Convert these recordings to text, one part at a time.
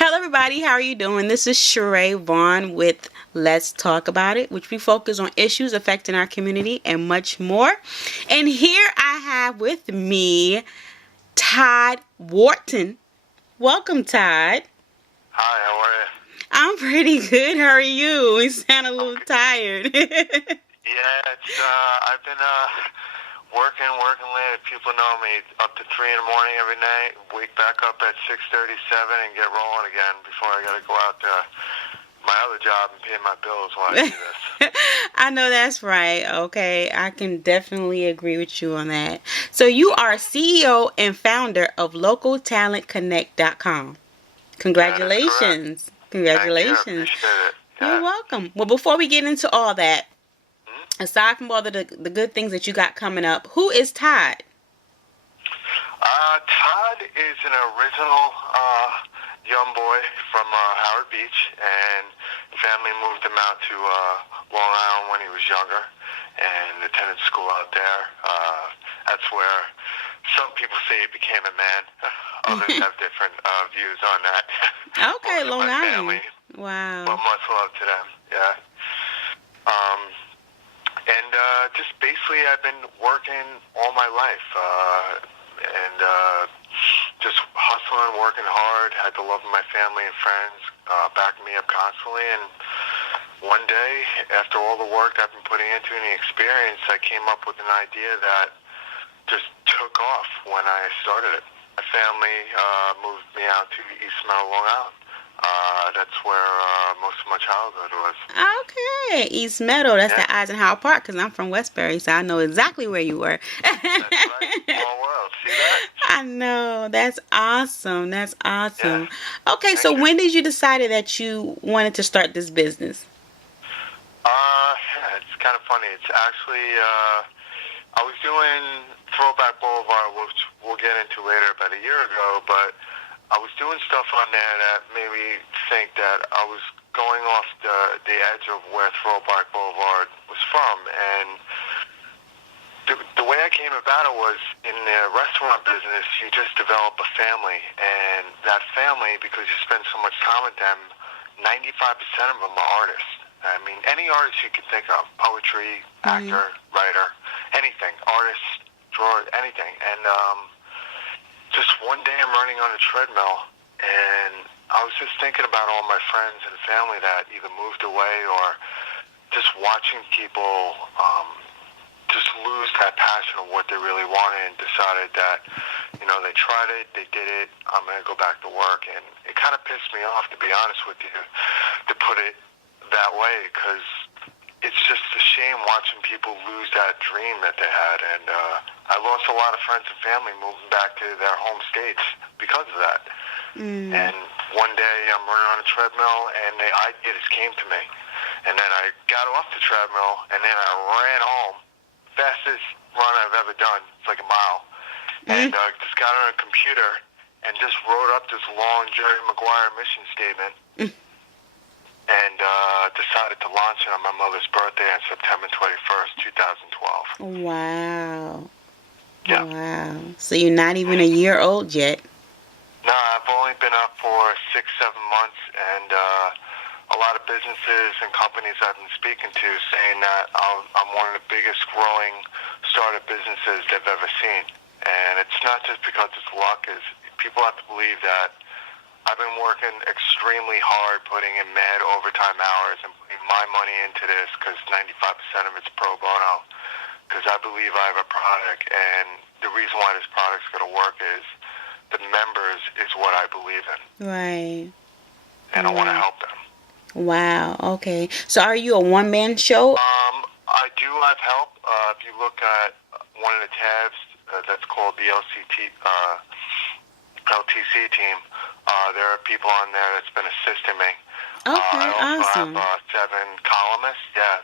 Hello, everybody. How are you doing? This is Charay Vaughn with Let's Talk About It, which we focus on issues affecting our community and much more. And here I have with me Todd Wharton. Welcome, Todd. Hi, how are you? I'm pretty good. How are you? You sound a little Okay. tired. Yeah, I've been working late. People know me up to 3 in the morning every night. Wake back up at 6:37 and get rolling again before I got to go out to my other job and pay my bills while I do this. I know that's right. Okay, I can definitely agree with you on that. So you are CEO and founder of LocalTalentConnect.com. That is correct. Congratulations. Thank you. I Congratulations. appreciate it. You're Yeah. welcome. Well, before we get into all that, Hmm? aside from all the good things that you got coming up, who is Todd? Todd is an original young boy from Howard Beach, and family moved him out to Long Island when he was younger and attended school out there. That's where some people say he became a man. Others have different views on that. Okay, Most of Long my Island. family, Wow. but much love to them. Yeah. Um, and just basically, I've been working all my life, and just hustling, working hard. Had the love of my family and friends backing me up constantly. And one day, after all the work I've been putting into and the experience, I came up with an idea that just took off when I started it. My family moved me out to East Meadow, Long Island. That's where most of my childhood was. Okay, East Meadow. That's Yeah, the Eisenhower Park because I'm from Westbury, so I know exactly where you were. that's right. Small world. See that? I know. That's awesome. That's Yeah. awesome. Okay, Thank so you. when did you decide that you wanted to start this business? Yeah, it's kind of funny. It's actually, I was doing Throwback Boulevard, which we'll get into later, about a year ago, but I was doing stuff on there that made me think that I was going off the edge of where Throwback Boulevard was from, and the way I came about it was in the restaurant business, you just develop a family, and that family, because you spend so much time with them, 95% of them are artists. I mean, any artist you can think of, poetry, Mm-hmm. actor, writer, anything, artist, drawer, anything. And just one day I'm running on a treadmill, and I was just thinking about all my friends and family that either moved away or just watching people just lose that passion of what they really wanted and decided that, they tried it, they did it, I'm going to go back to work. And it kind of pissed me off, to be honest with you, to put it that way, because it's just a shame watching people lose that dream that they had. And I lost a lot of friends and family moving back to their home states because of that. Mm. And one day I'm running on a treadmill, and the idea just came to me. And then I got off the treadmill, and then I ran home. Fastest run I've ever done. It's like a mile. And Mm. just got on a computer and just wrote up this long Jerry Maguire mission statement, Mm. and decided to launch it on my mother's birthday on September 21st, 2012. Wow. Yeah. Wow. So you're not even a year old yet. No, I've only been up for 6, 7 months, and a lot of businesses and companies I've been speaking to saying that I'm one of the biggest growing startup businesses they've ever seen. And it's not just because it's luck. Is people have to believe that I've been working extremely hard, putting in mad overtime hours and putting my money into this because 95% of it's pro bono. Because I believe I have a product, and the reason why this product's going to work is the members is what I believe in, Right. and I want to Right. help them. Wow. Okay. So are you a one-man show? I do have help. If you look at one of the tabs that's called the LTC team, there are people on there that's been assisting me. I Okay. also have Awesome. 7 columnists, that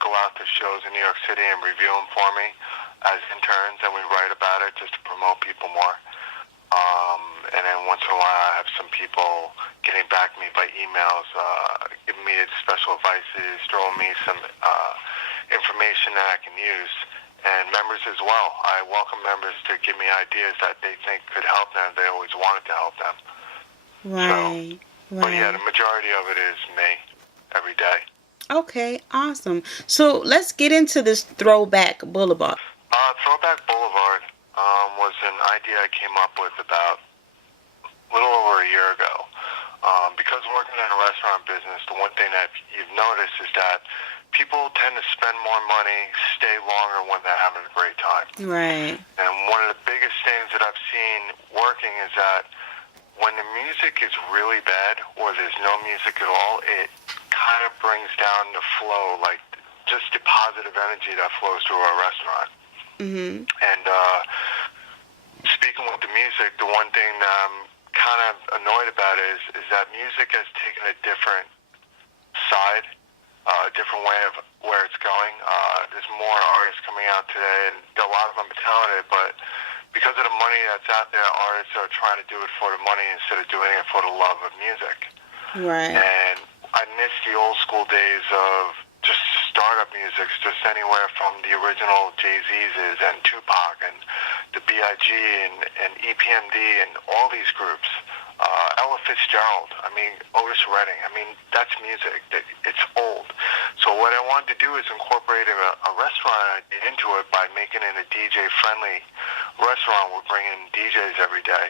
go out to shows in New York City and review them for me as interns, and we write about it just to promote people more. And then once in a while, I have some people getting back to me by emails, giving me special advices, throwing me some information that I can use. And members as well. I welcome members to give me ideas that they think could help them. They always wanted to help them. So Right. But yeah, Right. the majority of it is me every day. Okay, awesome. So let's get into this Throwback Boulevard. Throwback Boulevard was an idea I came up with about a little over a year ago. Because working in a restaurant business, the one thing that you've noticed is that people tend to spend more money, stay longer when they're having a great time. Right. And one of the biggest things that I've seen working is that when the music is really bad or there's no music at all, it kind of brings down the flow, like just the positive energy that flows through our restaurant. Mhm. And speaking with the music, the one thing that I'm kind of annoyed about is that music has taken a different side, a different way of where it's going. There's more artists coming out today, and a lot of them are talented, but because of the money that's out there, artists are trying to do it for the money instead of doing it for the love of music. Right. And I miss the old school days of just startup music, just anywhere from the original Jay-Z's and Tupac and the B.I.G. and EPMD and all these groups. Ella Fitzgerald, I mean, Otis Redding, I mean, that's music. It's old. So what I wanted to do is incorporate a restaurant into it by making it a DJ-friendly restaurant. We're bringing DJs every day.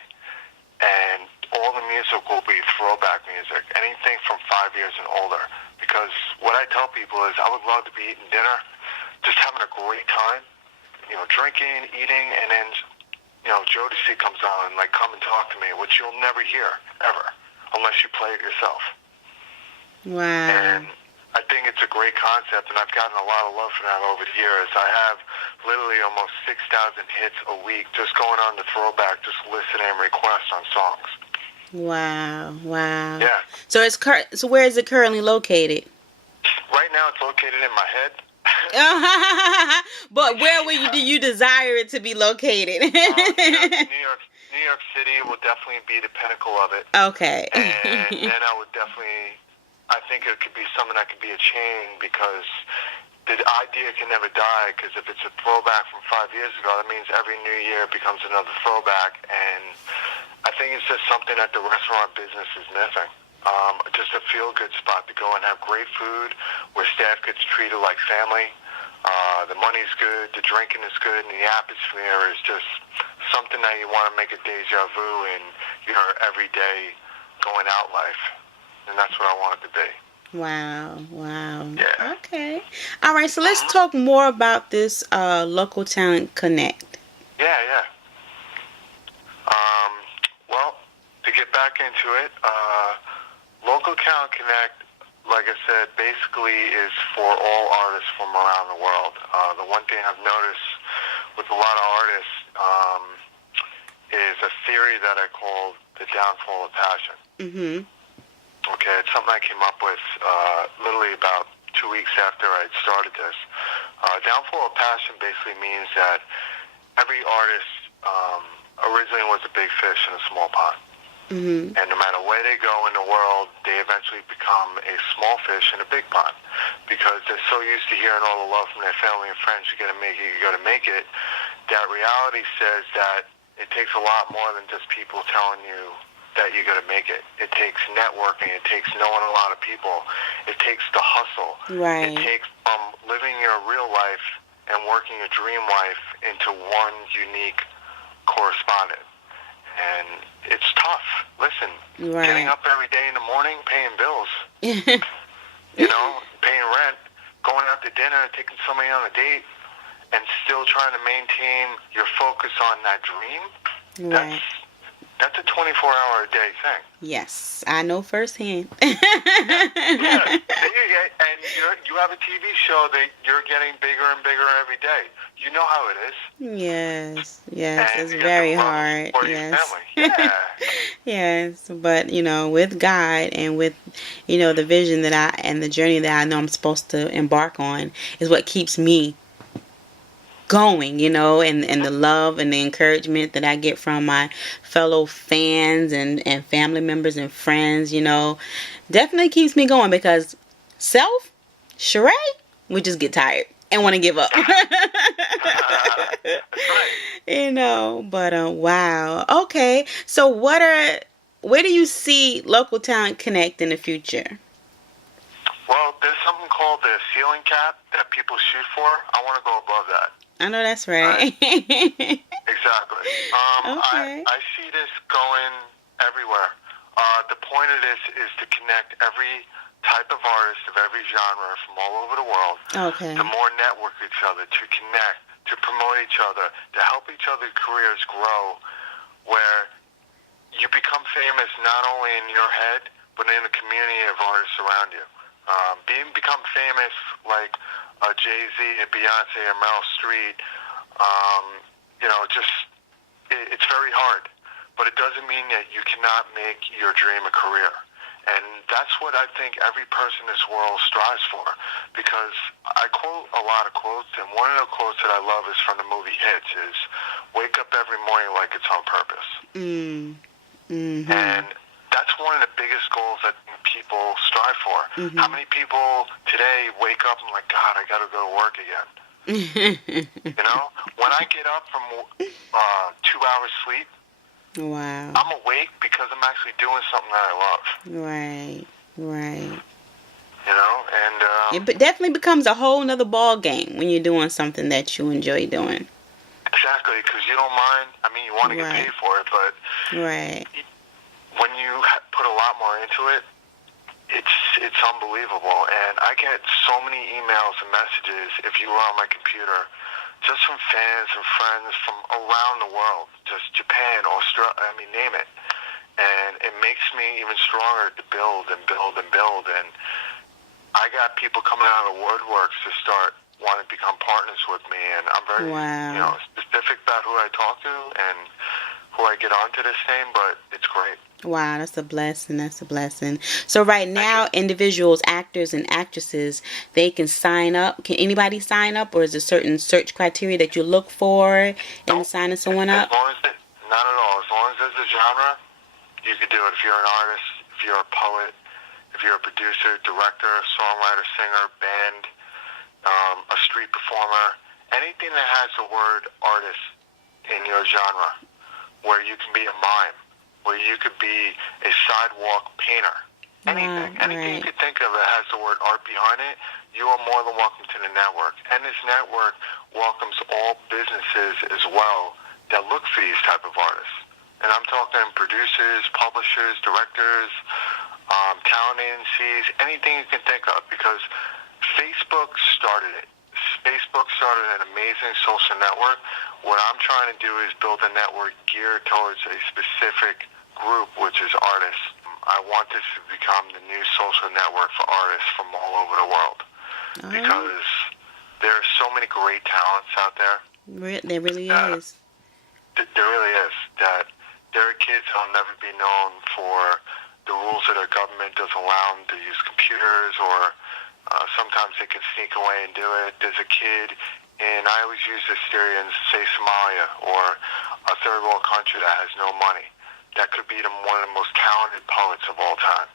And all the music will be throwback music, anything from 5 years and older. Because what I tell people is I would love to be eating dinner, just having a great time, drinking, eating, and then, Jodeci comes on and, come and talk to me, which you'll never hear, ever, unless you play it yourself. Wow. And I think it's a great concept, and I've gotten a lot of love for that over the years. I have literally almost 6,000 hits a week just going on the throwback, just listening and requests on songs. Wow. Wow. Yeah. So so where is it currently located? Right now it's located in my head. But where do you desire it to be located? New York City will definitely be the pinnacle of it. Okay. And then I think it could be something that could be a chain, because the idea can never die, because if it's a throwback from 5 years ago, that means every new year becomes another throwback. And I think it's just something that the restaurant business is missing. Just a feel-good spot to go and have great food where staff gets treated like family. The money's good, the drinking is good, and the atmosphere is just something that you want to make a deja vu in your everyday going out life. And that's what I want it to be. Wow. Wow. Yeah. Okay. All right. So let's talk more about this Local Talent Connect. Yeah. Well, to get back into it, Local Talent Connect, like I said, basically is for all artists from around the world. The one thing I've noticed with a lot of artists is a theory that I call the downfall of passion. Mm-hmm. Okay, it's something I came up with literally about 2 weeks after I started this. Downfall of passion basically means that every artist originally was a big fish in a small pond. Mm-hmm. And no matter where they go in the world, they eventually become a small fish in a big pond, because they're so used to hearing all the love from their family and friends. You got to make it, you got to make it. That reality says that it takes a lot more than just people telling you that you got to make it. It takes networking. It takes knowing a lot of people. It takes the hustle. Right. It takes from living your real life and working your dream life into one unique correspondent. And it's tough. Listen, Right. Getting up every day in the morning, paying bills, paying rent, going out to dinner, taking somebody on a date, and still trying to maintain your focus on that dream. Right. That's a 24-hour-a-day thing. Yes, I know firsthand. Yeah. And you have a TV show that you're getting bigger and bigger every day. You know how it is. Yes, And it's you very have to love hard. for your Yes. family. Yeah. Yes, but with God and with the vision and the journey that I know I'm supposed to embark on is what keeps me going, and the love and the encouragement that I get from my fellow fans and family members and friends, definitely keeps me going, because Charay, we just get tired and want to give up. That's right. But wow. Okay. So what are where do you see local talent connect in the future? Well, there's something called the ceiling cap that people shoot for. I want to go above that. I know that's right. Exactly. Okay. I see this going everywhere. The point of this is to connect every type of artist of every genre from all over the world. Okay. To more network each other, to connect, to promote each other, to help each other's careers grow, where you become famous not only in your head, but in the community of artists around you. Become famous like Jay-Z and Beyonce and Meryl Streep, it's very hard. But it doesn't mean that you cannot make your dream a career. And that's what I think every person in this world strives for. Because I quote a lot of quotes, and one of the quotes that I love is from the movie Hits, is wake up every morning like it's on purpose. Mm-hmm. And that's one of the biggest goals that people strive for. Mm-hmm. How many people today wake up and like, God, I got to go to work again? When I get up from 2 hours sleep, wow, I'm awake because I'm actually doing something that I love. Right. And it definitely becomes a whole nother ball game when you're doing something that you enjoy doing. Exactly, because you don't mind. I mean, you want to get paid for it, but when you put a lot more into it, it's unbelievable. And I get so many emails and messages, if you were on my computer, just from fans and friends from around the world, just Japan, Australia, name it. And it makes me even stronger to build and build and build. And I got people coming out of the woodworks to start wanting to become partners with me. And I'm very specific about who I talk to and who I get onto this thing, but it's great. Wow, that's a blessing. So right now, individuals, actors and actresses, they can sign up. Can anybody sign up, or is there certain search criteria that you look for in signing someone up? Not at all. As long as there's a genre, you can do it. If you're an artist, if you're a poet, if you're a producer, director, songwriter, singer, band, a street performer, anything that has the word artist in your genre, where you can be a mime, where you could be a sidewalk painter. Anything you could think of that has the word art behind it, you are more than welcome to the network. And this network welcomes all businesses as well that look for these type of artists. And I'm talking producers, publishers, directors, talent agencies, anything you can think of, because Facebook started it. Facebook started an amazing social network. What I'm trying to do is build a network geared towards a specific group, which is artists. I want this to become the new social network for artists from all over the world. Because there are so many great talents out there. There really is. There really is. That there are kids who'll never be known for the rules of their government doesn't allow them to use computers, or sometimes they can sneak away and do it. There's a kid, and I always use this theory in, say, Somalia or a third world country that has no money. That could be one of the most talented poets of all time.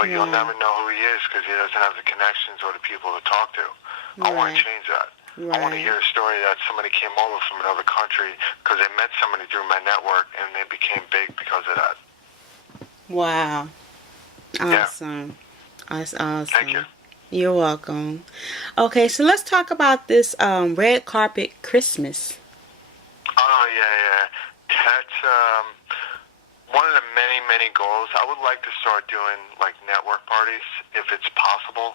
But you'll never know who he is because he doesn't have the connections or the people to talk to. I want to change that. I want to hear a story that somebody came over from another country because they met somebody through my network and they became big because of that. Wow. Awesome. That's awesome. Thank you. You're welcome. Okay, so let's talk about this red carpet Christmas. Oh, yeah. That's one of the many, many goals. I would like to start doing like network parties if it's possible,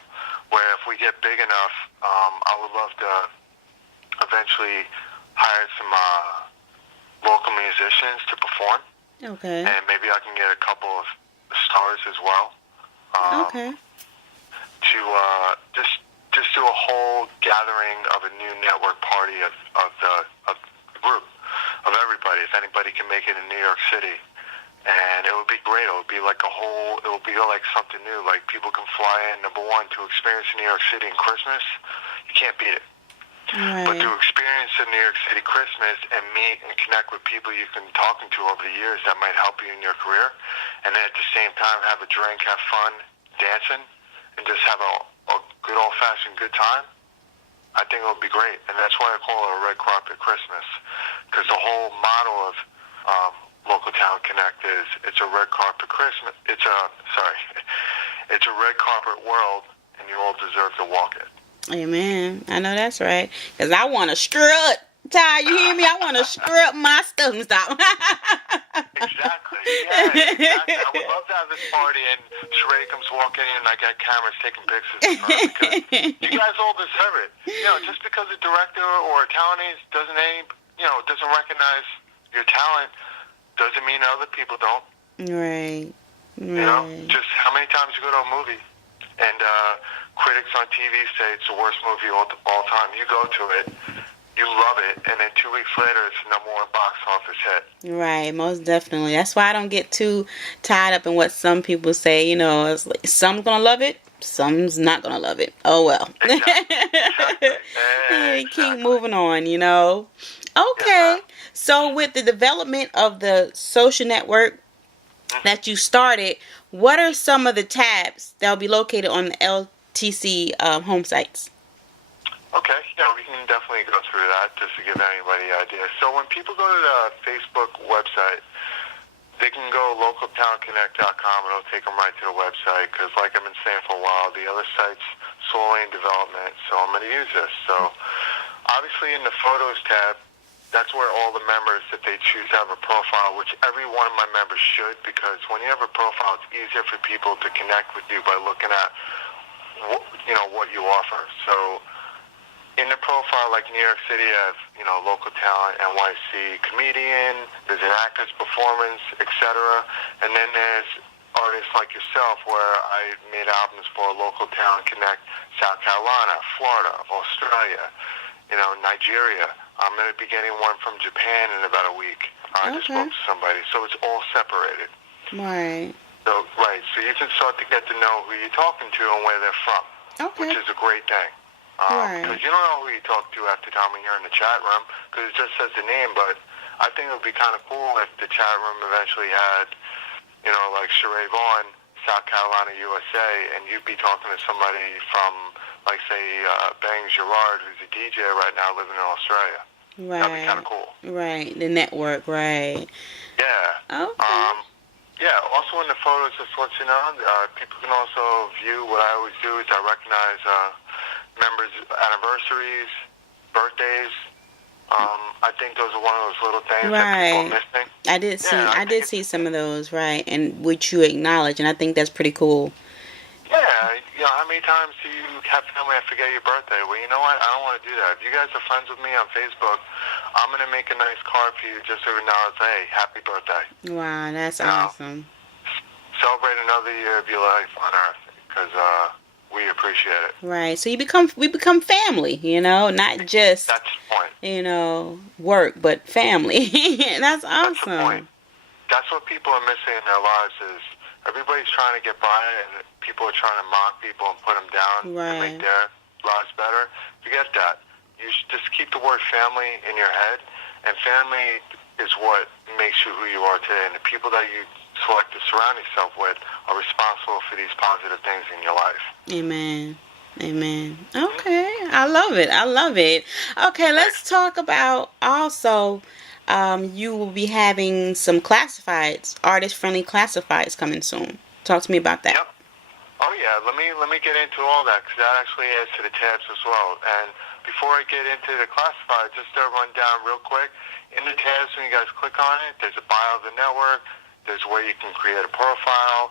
where if we get big enough, I would love to eventually hire some local musicians to perform. Okay. And maybe I can get a couple of stars as well. Okay. To just do a whole gathering of a new network party of the group, of everybody. If anybody can make it in New York City. And it would be great. It would be like something new. Like people can fly in, number one, to experience New York City in Christmas. You can't beat it. Right. But to experience the New York City Christmas and meet and connect with people you've been talking to over the years that might help you in your career. And then at the same time have a drink, have fun, dancing, and just have a good old-fashioned good time. I think it would be great. And that's why I call it a red carpet Christmas. Because the whole motto of local Local Talent Connect is. It's a red carpet Christmas. It's a red carpet world, and you all deserve to walk it. Amen. I know that's right. Because I want to strut. Ty, you hear me? I want to strut my stuff. Stop. Exactly. Yeah, exactly. I would love to have this party, and Charay comes walking in, and I got cameras taking pictures of her, because you guys all deserve it. Just because a director or a talent agency doesn't recognize your talent, doesn't mean other people don't. Right. Just how many times you go to a movie, and critics on TV say it's the worst movie all time. You go to it, you love it, and then 2 weeks later, it's the number one box office hit. Right, most definitely. That's why I don't get too tied up in what some people say. It's like some's gonna love it, some's not gonna love it. Oh well. Exactly. Keep moving on. Okay. So with the development of the social network that you started, what are some of the tabs that will be located on the LTC home sites? Okay, we can definitely go through that just to give anybody an idea. So when people go to the Facebook website, they can go localtalentconnect.com, and it'll take them right to the website, because like I've been saying for a while, the other site's slowly in development, so I'm going to use this. So obviously in the Photos tab, that's where all the members, if they choose to have a profile, which every one of my members should, because when you have a profile, it's easier for people to connect with you by looking at what you offer. So in the profile, like New York City, I have, local talent, NYC, comedian, there's an actor's performance, etc. And then there's artists like yourself, where I made albums for Local Talent Connect, South Carolina, Florida, Australia, Nigeria. I'm going to be getting one from Japan in about a week. I just spoke to somebody. So it's all separated. Right. So you can start to get to know who you're talking to and where they're from, which is a great thing. Because you don't know who you talk to half the time when you're in the chat room, because it just says the name. But I think it would be kind of cool if the chat room eventually had, like Charay Vaughn, South Carolina, USA, and you'd be talking to somebody from, like, say, Bang Gerard, who's a DJ right now living in Australia. Right. That'd be kind of cool. Right. The network, right. Yeah. Okay. Also in the photos, just to let you know, people can also view. What I always do is I recognize members' anniversaries, birthdays. I think those are one of those little things that people are missing. I did see some of those, right, and which you acknowledge, and I think that's pretty cool. Yeah, how many times do you have family and forget your birthday? Well, you know what? I don't want to do that. If you guys are friends with me on Facebook, I'm going to make a nice card for you just so you know, hey, happy birthday. Wow, that's awesome. Celebrate another year of your life on Earth, because we appreciate it. Right. So we become family, not just, that's the point. Work, but family. That's awesome. That's the point. That's what people are missing in their lives, is everybody's trying to get by, and people are trying to mock people and put them down to make their lives better. Forget that. You should just keep the word family in your head, and family is what makes you who you are today, and the people that you select to surround yourself with are responsible for these positive things in your life. Amen. Okay. I love it. Okay, let's talk about also, you will be having some classifieds, artist-friendly classifieds coming soon. Talk to me about that. Yep. Oh yeah, let me get into all that, because that actually adds to the tabs as well. And before I get into the classified, just to run down real quick, in the tabs, when you guys click on it, there's a bio of the network, there's where you can create a profile,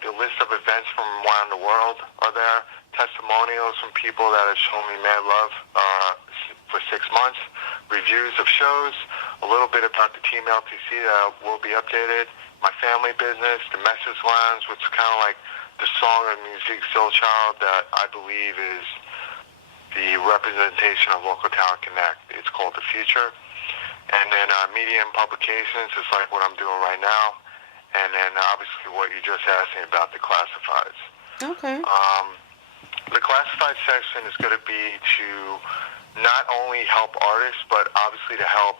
the list of events from around the world are there, testimonials from people that have shown me mad love for 6 months, reviews of shows, a little bit about the Team LTC that will be updated, my family business, the Message Lounge, which is kind of like the song and music Soul Child that I believe is the representation of Local Talent Connect. It's called The Future. And then media and publications is like what I'm doing right now. And then obviously what you just asked me about, the classifieds. Okay. The classified section is going to be to not only help artists, but obviously to help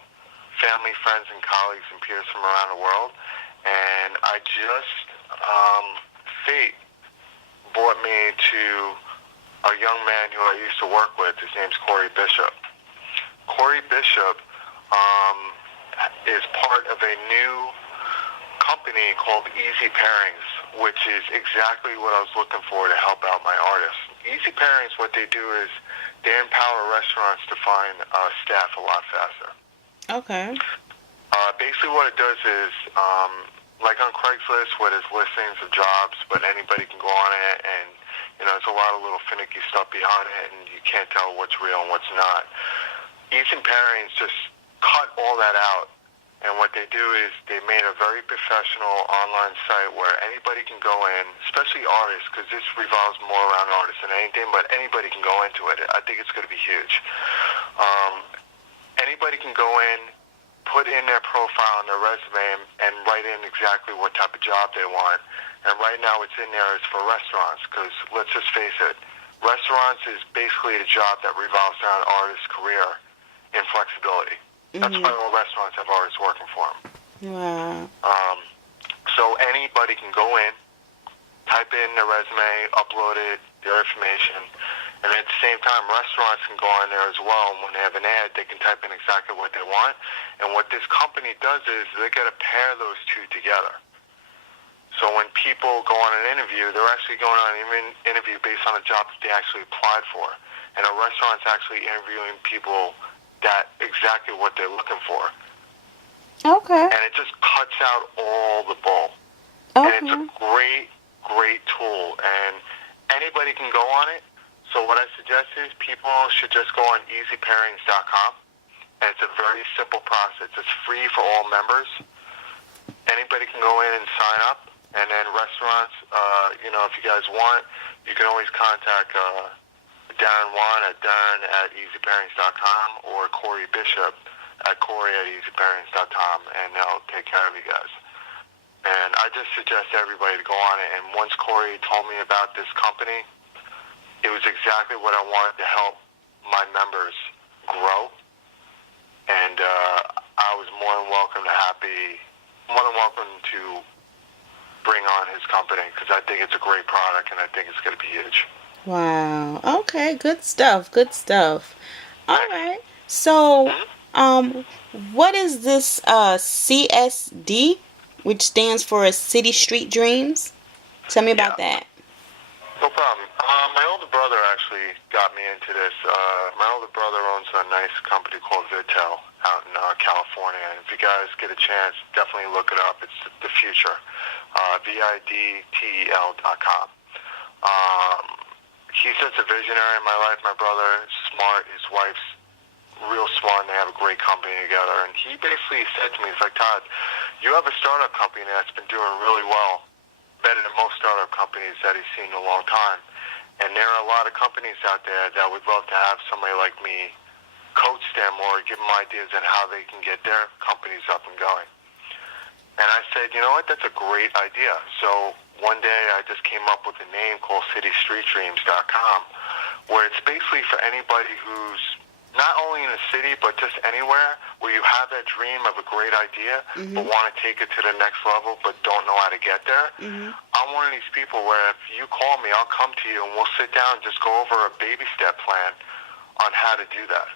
family, friends, and colleagues and peers from around the world. And I just, fate brought me to a young man who I used to work with. His name's Corey Bishop. Corey Bishop is part of a new company called Easy Pairings, which is exactly what I was looking for to help out my artists. Easy Pairings, what they do is they empower restaurants to find staff a lot faster. Okay. Basically what it does is, like on Craigslist where there's listings of jobs, but anybody can go on it, and there's a lot of little finicky stuff behind it, and you can't tell what's real and what's not. Easy Pairings just cut all that out, and what they do is they made a very professional online site where anybody can go in, especially artists, because this revolves more around artists than anything, but anybody can go into it. I think it's going to be huge. Anybody can go in, put in their profile and their resume, and write in exactly what type of job they want. And right now what's in there is for restaurants, because let's just face it, restaurants is basically a job that revolves around artists' career and flexibility. That's why all restaurants have artists working for them. Wow. So anybody can go in, type in their resume, upload it, their information, and at the same time, restaurants can go on there as well. And when they have an ad, they can type in exactly what they want. And what this company does is they got to pair those two together. So when people go on an interview, they're actually going on an interview based on a job that they actually applied for. And a restaurant's actually interviewing people that exactly what they're looking for. Okay. And it just cuts out all the bull. Okay. And it's a great, great tool. And anybody can go on it. So what I suggest is people should just go on easypairings.com. And it's a very simple process. It's free for all members. Anybody can go in and sign up. And then restaurants, if you guys want, you can always contact Darren Wan at darren@easypairings.com or Corey Bishop at Corey@easypairings.com, and they'll take care of you guys. And I just suggest everybody to go on it. And once Corey told me about this company, it was exactly what I wanted to help my members grow. And I was more than welcome to bring on his company, because I think it's a great product and I think it's going to be huge. Wow. Okay. Good stuff. Good stuff. All right. So, what is this CSD, which stands for City Street Dreams? Tell me about that. No problem. My older brother actually got me into this. My older brother owns a nice company called Vidtel out in California. And if you guys get a chance, definitely look it up. It's the future. VIDTEL.com. He's just a visionary in my life. My brother is smart. His wife's real smart, and they have a great company together. And he basically said to me, he's like, Todd, you have a startup company that's been doing really well, better than most startup companies that he's seen in a long time. And there are a lot of companies out there that would love to have somebody like me coach them or give them ideas on how they can get their companies up and going. And I said, you know what, that's a great idea. So one day I just came up with a name called CityStreetDreams.com, where it's basically for anybody who's not only in the city, but just anywhere where you have that dream of a great idea, but want to take it to the next level, but don't know how to get there. I'm one of these people where if you call me, I'll come to you and we'll sit down and just go over a baby step plan on how to do that.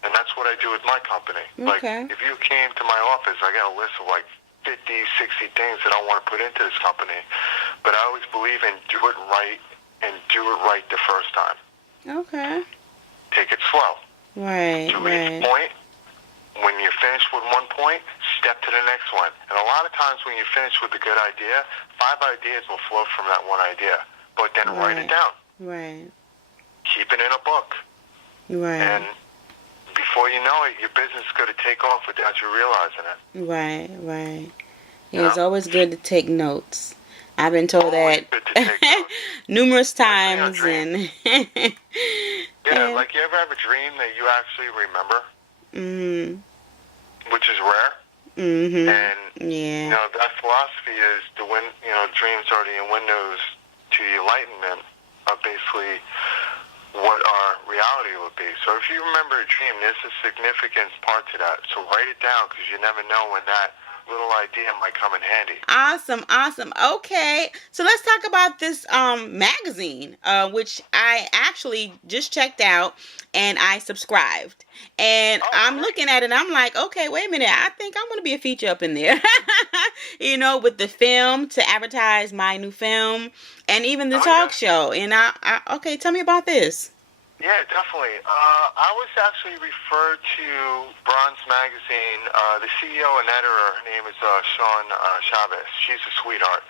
And that's what I do with my company. Okay. Like, if you came to my office, I got a list of like 50, 60 things that I want to put into this company. But I always believe in do it right and do it right the first time. Okay. Take it slow. Right, To each point, when you're finished with one point, step to the next one. And a lot of times when you finish with a good idea, 5 ideas will flow from that one idea. But then write it down. Right. Keep it in a book. Right. And before you know it, your business is going to take off without you realizing it. Right, right. Yeah, it's always good to take notes. I've been told that numerous times. And yeah, like you ever have a dream that you actually remember? Which is rare. And, that philosophy is dreams are the windows to the enlightenment of basically what our reality would be. So if you remember a dream, there's a significant part to that. So write it down, because you never know when that little idea might come in handy. Awesome. Okay, so let's talk about this magazine, which I actually just checked out and I subscribed. And I'm looking at it and I'm like, okay, wait a minute, I think I'm going to be a feature up in there. you know, with the film to advertise my new film and even the talk show. And okay, tell me about this. Yeah, definitely. I was actually referred to Bronze Magazine. The CEO and editor, her name is Sean Chavez. She's a sweetheart.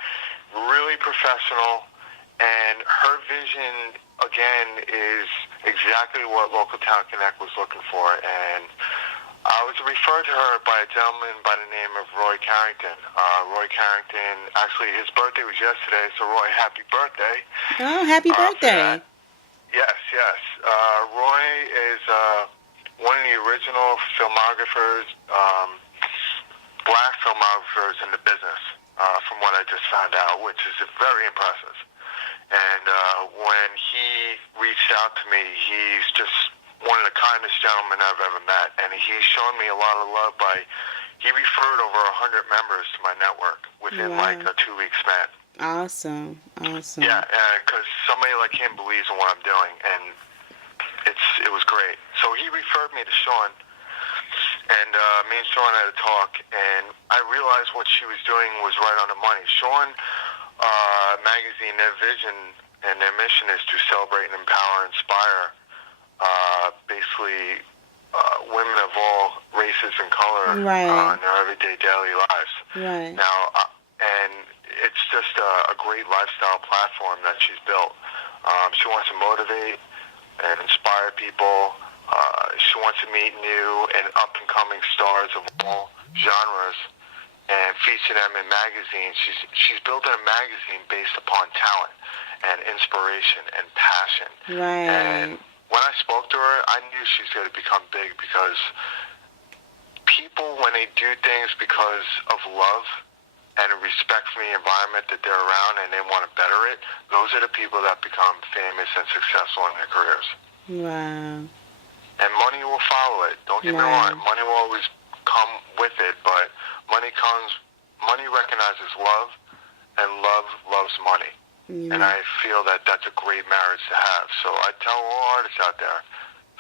Really professional. And her vision, again, is exactly what Local Town Connect was looking for. And I was referred to her by a gentleman by the name of Roy Carrington. Roy Carrington, actually, his birthday was yesterday, so Roy, happy birthday. Oh, happy birthday. Yes. Roy is one of the original filmographers, black filmographers in the business, from what I just found out, which is very impressive. And when he reached out to me, he's just one of the kindest gentlemen I've ever met. And he's shown me a lot of love he referred over 100 members to my network within like a 2-week span. Awesome. Yeah, because somebody like him believes in what I'm doing, and it was great. So he referred me to Sean, and me and Sean had a talk, and I realized what she was doing was right on the money. Sean magazine, their vision and their mission is to celebrate and empower, inspire, basically women of all races and color in their everyday daily lives. Right. Now, and it's just a great lifestyle platform that she's built. She wants to motivate and inspire people. She wants to meet new and up-and-coming stars of all genres and feature them in magazines. She's building a magazine based upon talent and inspiration and passion. Right. And when I spoke to her, I knew she's going to become big, because people, when they do things because of love and a respect for the environment that they're around and they want to better it, those are the people that become famous and successful in their careers. Wow. And money will follow it. Don't get me wrong. Money will always come with it, but money recognizes love, and love loves money. And I feel that that's a great marriage to have. So I tell all artists out there,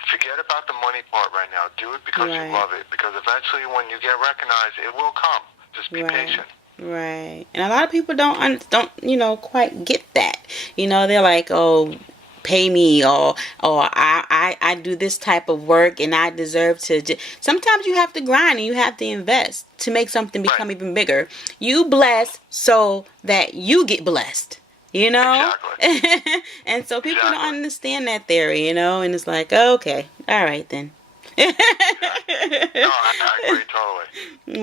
forget about the money part right now. Do it because you love it. Because eventually when you get recognized, it will come. Just be patient. Right. And a lot of people don't quite get that. They're like, oh, pay me, or I do this type of work and I deserve to. Sometimes you have to grind and you have to invest to make something become even bigger. You bless so that you get blessed. Exactly. And so people don't understand that theory, and it's like, okay, all right then. No, I agree totally.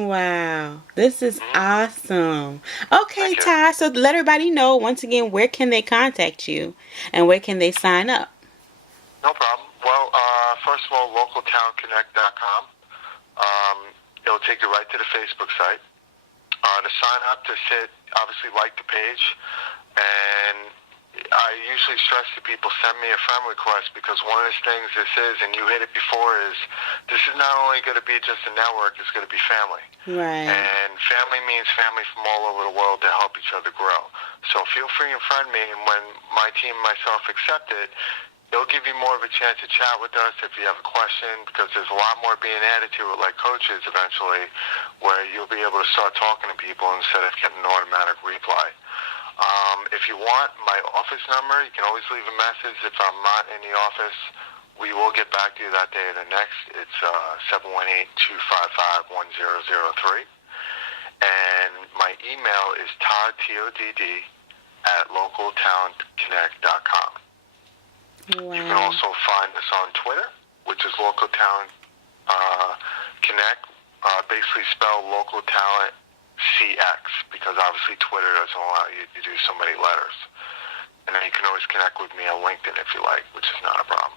Wow, this is awesome. Okay, Ty, so let everybody know once again, where can they contact you and where can they sign up? No problem. Well, first of all, localtownconnect.com. It'll take you right to the Facebook site. To sign up, obviously like the page. And I usually stress to people, send me a friend request, because one of the things this is, and you hit it before, is this is not only going to be just a network, it's going to be family. Right. And family means family from all over the world to help each other grow. So feel free and friend me, and when my team and myself accept it, it'll give you more of a chance to chat with us if you have a question, because there's a lot more being added to it, like coaches eventually, where you'll be able to start talking to people instead of getting an automatic reply. If you want my office number, you can always leave a message. If I'm not in the office, we will get back to you that day or the next. It's 718-255-1003. And my email is Todd, T-O-D-D, at localtownconnect.com. Wow. You can also find us on Twitter, which is Local Town Connect. Basically spell Local Talent CX, because obviously Twitter doesn't allow you to do so many letters. And then you can always connect with me on LinkedIn if you like, which is not a problem.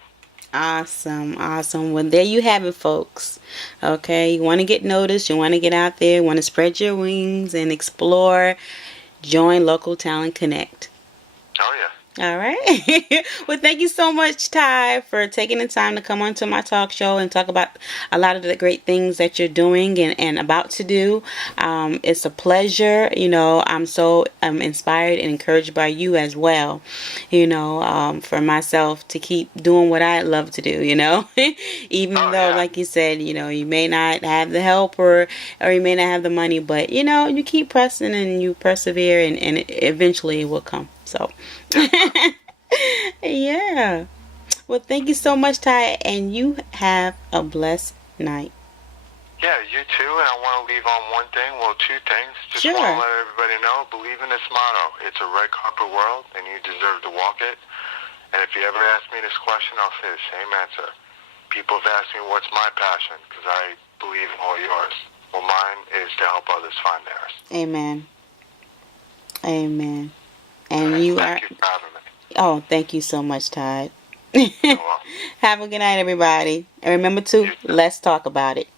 Awesome. Well, there you have it, folks. Okay, you want to get noticed, you want to get out there, want to spread your wings and explore, join Local Talent Connect. Oh, yeah. All right. Well, thank you so much, Ty, for taking the time to come onto my talk show and talk about a lot of the great things that you're doing and about to do. It's a pleasure. I'm so inspired and encouraged by you as well. For myself to keep doing what I love to do, even Oh, though, yeah. like you said, you may not have the help or you may not have the money, but, you keep pressing and you persevere and eventually it will come. So, yeah. Well, thank you so much, Ty, and you have a blessed night. Yeah, you too, and I want to leave on one thing, well, two things. Just Sure. want to let everybody know, believe in this motto. It's a red carpet world, and you deserve to walk it. And if you ever ask me this question, I'll say the same answer. People have asked me, what's my passion? Because I believe in all yours. Well, mine is to help others find theirs. Amen. Amen. And you are... Thank you for having me. Oh, thank you so much, Todd. You're welcome. Have a good night, everybody. And remember to, let's talk about it.